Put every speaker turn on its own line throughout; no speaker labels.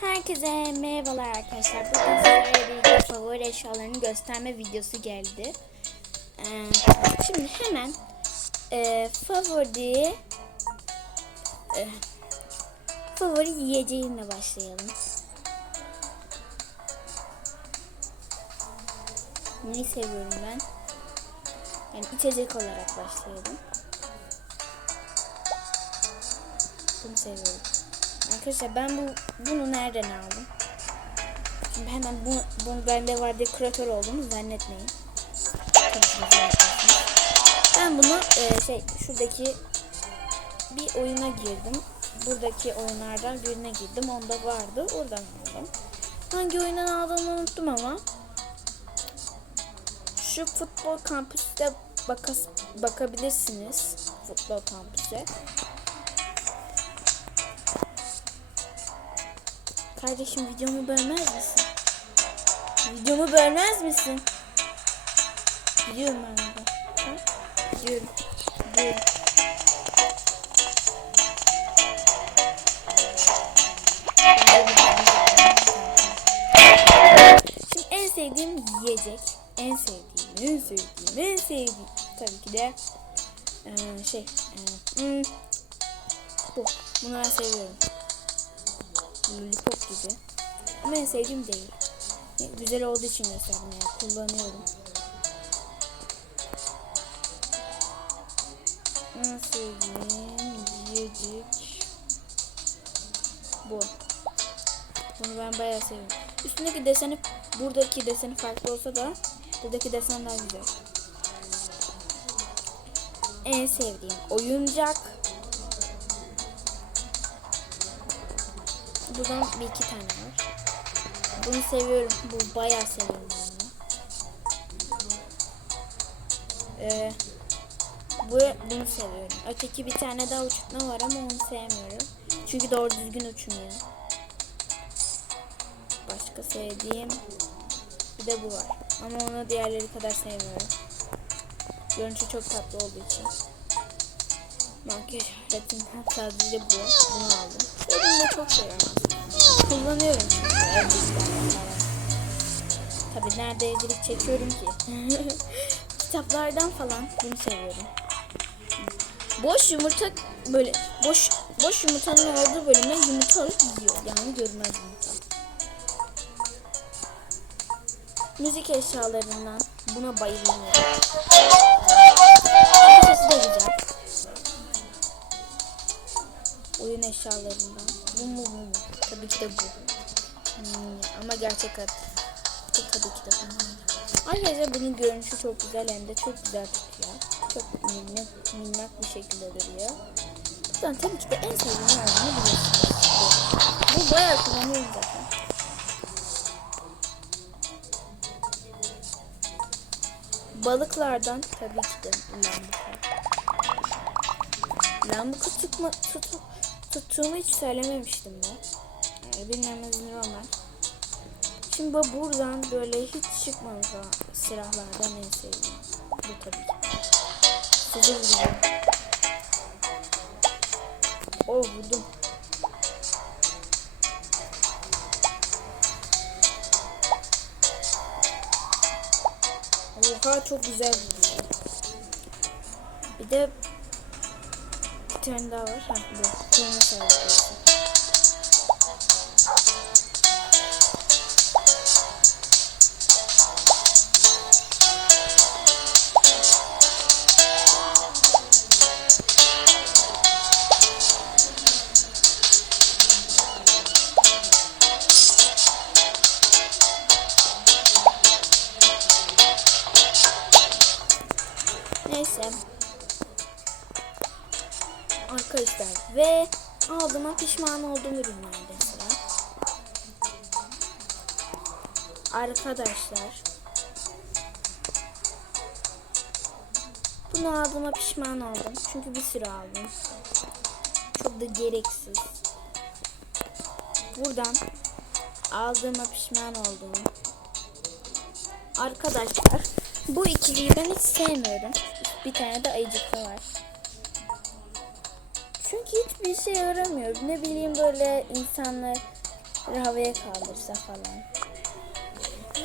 Herkese merhabalar arkadaşlar. Bugün sizlerle birlikte favori eşyalarını gösterme videosu geldi. Ee, şimdi hemen e, favori e, favori yiyeceğimle başlayalım. Neyi seviyorum ben? Yani içecek olarak başlayalım. Bunu seviyorum. Arkadaşlar ben bu bunu nereden aldım? Şimdi hemen bu, bunu bende var diye küratör olduğumu zannetmeyin. Ben bunu e, şey şuradaki bir oyuna girdim. Buradaki oyunlardan birine girdim. Onda vardı. Oradan aldım. Hangi oyundan aldığımı unuttum ama şu futbol kampüste bakas, bakabilirsiniz. Futbol kampüse. Kardeşim videomu bölmez misin? Videomu bölmez misin? Gidiyorum ben burada. Ha? Gidiyorum. Şimdi en sevdiğim yiyecek. En sevdiğim, en sevdiğim, en sevdiğim. Tabii ki de eee, şey, eee, hmm, bu. Bunu ben seviyorum lollipop gibi. Ama en sevdiğim değil. Güzel olduğu için gösterdim yani. Kullanıyorum. En sevdiğim yiyecek bu. Bunu ben bayağı seviyorum. Üstündeki deseni buradaki deseni farklı olsa da buradaki desen daha güzel. En sevdiğim oyuncak Buradan bir iki tane var. Bunu seviyorum. Bu bayağı seviyorum bunu. Ee, bu, bunu seviyorum. Öteki bir tane daha uçurtma var ama onu sevmiyorum. Çünkü doğru düzgün uçmuyor. Başka sevdiğim bir de bu var. Ama onu diğerleri kadar sevmiyorum. Görüntü çok tatlı olduğu için. Makyaj aletinden sadece bu. Bunu aldım. Bunu da çok seviyorum. Kullanıyorum. Tabi nerede evlilik çekiyorum ki. Kitaplardan falan bunu seviyorum. Boş yumurta böyle boş boş yumurtanın olduğu bölüme yumurta alıp yiyor. Yani görmez yumurta. Müzik eşyalarından buna bayılıyorum. Sesi de. Oyun eşyalarından. Tabii ki de bu. Hmm, ama gerçek adı. Tabii ki de bu. Ayrıca bunun görünüşü çok güzel hem de çok güzel tutuyor. Çok minnak, minnak bir şekilde duruyor. Buradan tabii ki de en sevdiğim olduğunu biliyorsunuz. Bu, bayağı kullanıyorum zaten. Balıklardan tabii ki de lambuka. Lambuka tutma, tutu, tuttuğumu hiç söylememiştim ben. Yani bilmemeniz normal. Şimdi bu buradan böyle hiç çıkmamış olan silahlardan en sevdiğim. Bu tabii ki. Sizi vuracağım. Oh vurdum. Oha çok güzel vuruyor. Bir de bir tane daha var. Ha bu. Korna sağlıklısı. Neyse. Arkadaşlar ve aldığıma pişman olduğum ürünlerde sıra. Arkadaşlar. Bunu aldığıma pişman oldum. Çünkü bir sürü aldım. Çok da gereksiz. Buradan aldığıma pişman oldum. Arkadaşlar bu ikiliyi ben hiç sevmiyorum. Bir tane de ayıcıklı var. Çünkü hiçbir şey yaramıyor. Ne bileyim böyle insanlar havaya kaldırsa falan.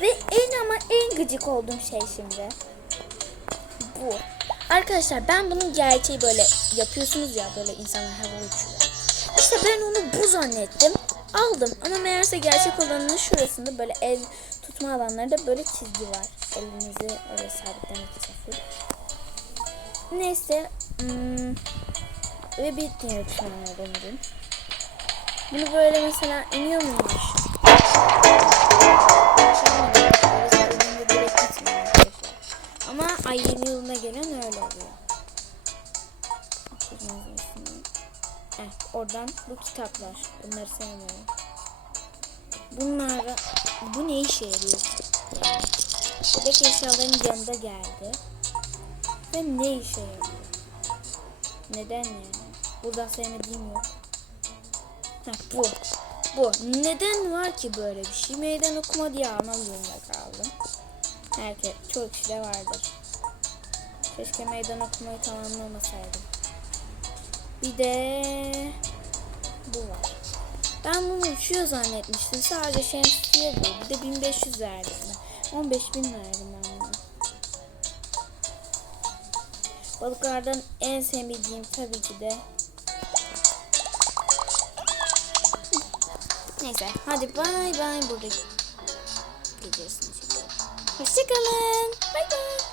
Ve en ama en gıcık olduğum şey şimdi. Bu. Arkadaşlar ben bunun gerçeği böyle yapıyorsunuz ya böyle insanlar hava uçuyor. İşte ben onu bu zannettim. Aldım ama meğerse gerçek olanının şurasında böyle el tutma alanlarında böyle çizgi var. Elinizi öyle sabitlemek için. Neyse. Hmm, ve bir diğer tuşlamaya dönelim. Bunu böyle mesela iniyor muymuş? Ama ay yeni yılına gelen öyle oluyor. Eh, oradan bu kitaplar. Bunları sevmiyorum. Bunlar bu ne işe yarıyor? Yani, bebek eşyaların yanında geldi. Ve ne işe yarıyor? Neden yani? Buradan sevmediğim yok. Heh, bu. Bu. Neden var ki böyle bir şey? Meydan okuma diye almak zorunda kaldım. Herkes, çok kişide vardır. Keşke meydan okumayı tamamlamasaydım. Bir de bu var. Ben bunu uçuyor zannetmiştim. Sadece şemsiye bu. Bir de 1500 verdim ben. 15000 verdim ben Balıklardan en sevmediğim tabii ki de Neyse hadi bay bay burada gecesini çekelim. Hoşçakalın. Bay bay.